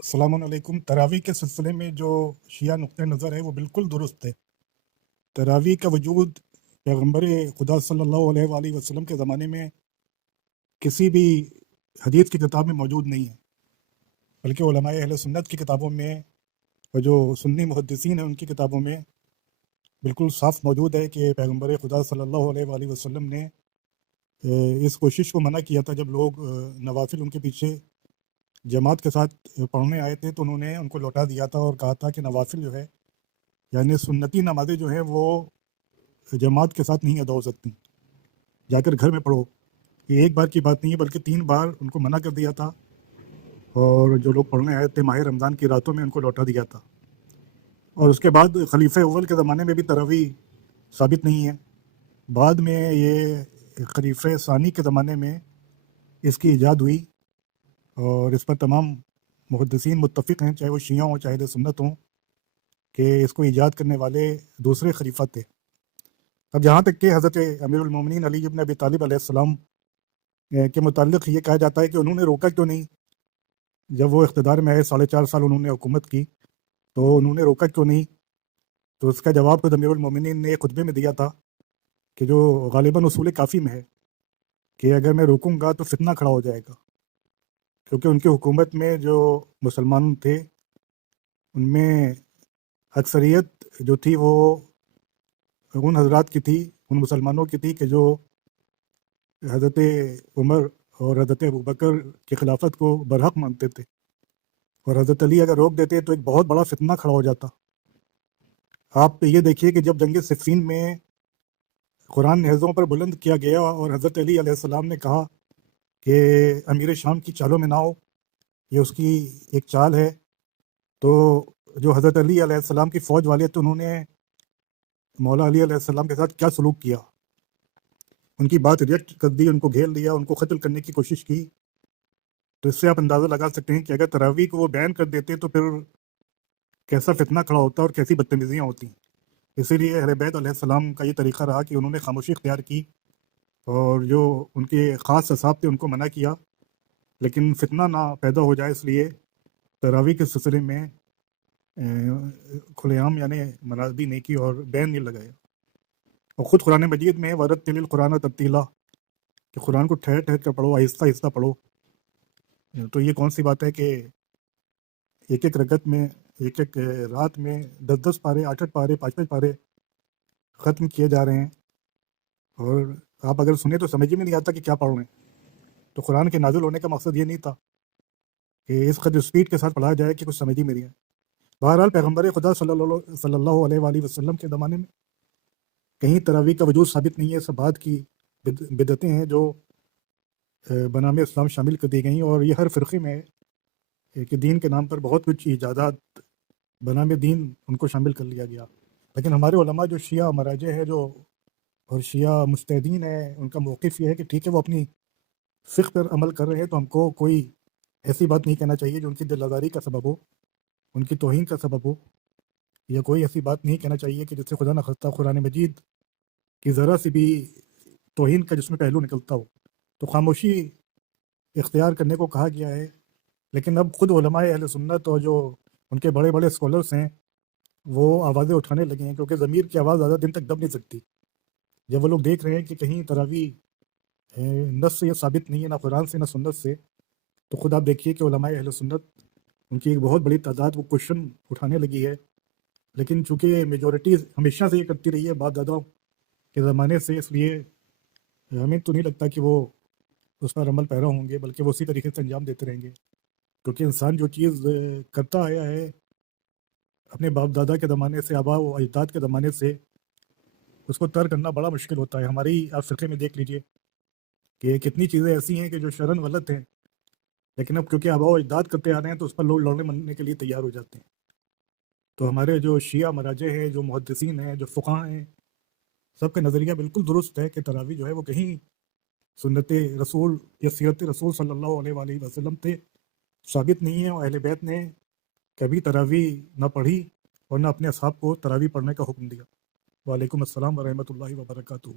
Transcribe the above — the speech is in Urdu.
السلام علیکم۔ تراویح کے سلسلے میں جو شیعہ نقطہ نظر ہے وہ بالکل درست ہے۔ تراویح کا وجود پیغمبر خدا صلی اللہ علیہ وآلہ وسلم کے زمانے میں کسی بھی حدیث کی کتاب میں موجود نہیں ہے، بلکہ علماء اہل سنت کی کتابوں میں اور جو سنی محدثین ہیں ان کی کتابوں میں بالکل صاف موجود ہے کہ پیغمبر خدا صلی اللہ علیہ وآلہ وسلم نے اس کوشش کو منع کیا تھا جب لوگ نوافل ان کے پیچھے جماعت کے ساتھ پڑھنے آئے تھے تو انہوں نے ان کو لوٹا دیا تھا اور کہا تھا کہ نوافل جو ہے یعنی سنتی نمازیں جو ہیں وہ جماعت کے ساتھ نہیں ادا ہو سکتی، جا کر گھر میں پڑھو۔ یہ ایک بار کی بات نہیں ہے بلکہ 3 بار ان کو منع کر دیا تھا، اور جو لوگ پڑھنے آئے تھے ماہ رمضان کی راتوں میں ان کو لوٹا دیا تھا۔ اور اس کے بعد خلیفہ اول کے زمانے میں بھی تراویح ثابت نہیں ہے، بعد میں یہ خلیفہ ثانی کے زمانے میں اس کی ایجاد ہوئی، اور اس پر تمام محدثین متفق ہیں، چاہے وہ شیعہ ہوں چاہے اہل سنت ہوں، کہ اس کو ایجاد کرنے والے دوسرے خلیفہ تھے۔ اب جہاں تک کہ حضرت امیر المومنین علی بن ابی طالب علیہ السلام کے متعلق یہ کہا جاتا ہے کہ انہوں نے روکا کیوں نہیں، جب وہ اقتدار میں آئے 4.5 سال انہوں نے حکومت کی تو انہوں نے روکا کیوں نہیں؟ تو اس کا جواب خود امیر المومنین نے خطبے میں دیا تھا کہ جو غالباً اصول کافی میں ہے کہ اگر میں روکوں گا تو فتنہ کھڑا ہو جائے گا، کیونکہ ان کی حکومت میں جو مسلمان تھے ان میں اکثریت جو تھی وہ ان حضرات کی تھی، ان مسلمانوں کی تھی کہ جو حضرت عمر اور حضرت ابوبکر کی خلافت کو برحق مانتے تھے، اور حضرت علی اگر روک دیتے تو ایک بہت بڑا فتنہ کھڑا ہو جاتا۔ آپ یہ دیکھیے کہ جب جنگ صفین میں قرآن نیزوں پر بلند کیا گیا اور حضرت علی علیہ السلام نے کہا کہ امیر شام کی چالوں میں نہ ہو، یہ اس کی ایک چال ہے، تو جو حضرت علی علیہ السلام کی فوج والے تو انہوں نے مولا علی علیہ السلام کے ساتھ کیا سلوک کیا، ان کی بات ریجیکٹ کر دی، ان کو گھیر لیا، ان کو قتل کرنے کی کوشش کی۔ تو اس سے آپ اندازہ لگا سکتے ہیں کہ اگر تراویح کو وہ بین کر دیتے تو پھر کیسا فتنہ کھڑا ہوتا اور کیسی بدتمیزیاں ہوتی۔ اسی لیے اہل بیت علیہ السلام کا یہ طریقہ رہا کہ انہوں نے خاموشی اختیار کی، اور جو ان کے خاص اصحاب تھے ان کو منع کیا، لیکن فتنہ نہ پیدا ہو جائے اس لیے تراویح کے سلسلے میں کھلے عام یعنی منادی نہیں کی اور بین نہیں لگایا۔ اور خود قرآن مجید میں ورتل القرآن ترتیلا کہ قرآن کو ٹھہر ٹھہر کر پڑھو، آہستہ آہستہ پڑھو۔ تو یہ کون سی بات ہے کہ ایک ایک رکعت میں ایک ایک رات میں 10 پارے 8 پارے 5 پارے ختم کیے جا رہے ہیں، اور آپ اگر سنیں تو سمجھ میں نہیں آتا کہ کیا پڑھ رہے ہیں۔ تو قرآن کے نازل ہونے کا مقصد یہ نہیں تھا کہ اس قدر اسپیڈ کے ساتھ پڑھا جائے کہ کچھ سمجھ ہی نہیں ہے۔ بہرحال پیغمبر خدا صلی اللہ علیہ وآلہ وسلم کے زمانے میں کہیں تراویح کا وجود ثابت نہیں ہے، سب بات کی بدعتیں ہیں جو بنام اسلام شامل کر دی گئیں، اور یہ ہر فرقے میں ہے کہ دین کے نام پر بہت کچھ ایجادات بنام دین ان کو شامل کر لیا گیا۔ لیکن ہمارے علماء جو شیعہ مراجع ہے جو اور شیعہ مجتہدین ہیں، ان کا موقف یہ ہے کہ ٹھیک ہے وہ اپنی فقہ پر عمل کر رہے ہیں، تو ہم کو کوئی ایسی بات نہیں کہنا چاہیے جو ان کی دل آزاری کا سبب ہو، ان کی توہین کا سبب ہو، یا کوئی ایسی بات نہیں کہنا چاہیے کہ جس سے خدا نخواستہ قرآن مجید کی ذرا سی بھی توہین کا جس میں پہلو نکلتا ہو، تو خاموشی اختیار کرنے کو کہا گیا ہے۔ لیکن اب خود علماء اہل سنت اور جو ان کے بڑے بڑے اسکالرس ہیں وہ آوازیں اٹھانے لگے ہیں، کیونکہ ضمیر کی آواز زیادہ دن تک دب نہیں سکتی۔ جب وہ لوگ دیکھ رہے ہیں کہ کہیں تراویح نص سے یہ ثابت نہیں ہے، نہ قرآن سے نہ سنت سے، تو خود آپ دیکھیے کہ علماء اہل سنت ان کی ایک بہت بڑی تعداد وہ کوشچن اٹھانے لگی ہے۔ لیکن چونکہ میجورٹی ہمیشہ سے یہ کرتی رہی ہے باپ داداؤں کے زمانے سے، اس لیے ہمیں تو نہیں لگتا کہ وہ اس پر عمل پیرا ہوں گے، بلکہ وہ اسی طریقے سے انجام دیتے رہیں گے، کیونکہ انسان جو چیز کرتا آیا ہے اپنے باپ دادا کے زمانے سے، آبا و اجداد کے زمانے سے، اس کو ترک کرنا بڑا مشکل ہوتا ہے۔ ہماری آپ فقہ میں دیکھ لیجئے کہ کتنی چیزیں ایسی ہیں کہ جو شرعاً غلط ہیں، لیکن اب کیونکہ آبا و اجداد کرتے آ رہے ہیں تو اس پر لوگ لڑنے مننے کے لیے تیار ہو جاتے ہیں۔ تو ہمارے جو شیعہ مراجع ہیں، جو محدثین ہیں، جو فقہاء ہیں، سب کا نظریہ بالکل درست ہے کہ تراویح جو ہے وہ کہیں سنت رسول یا سیرت رسول صلی اللہ علیہ وآلہ وسلم سے ثابت نہیں ہے، اور اہل بیت نے کبھی تراویح نہ پڑھی اور نہ اپنے اصحاب کو تراویح پڑھنے کا حکم دیا۔ وعلیکم السلام ورحمۃ اللہ وبرکاتہ۔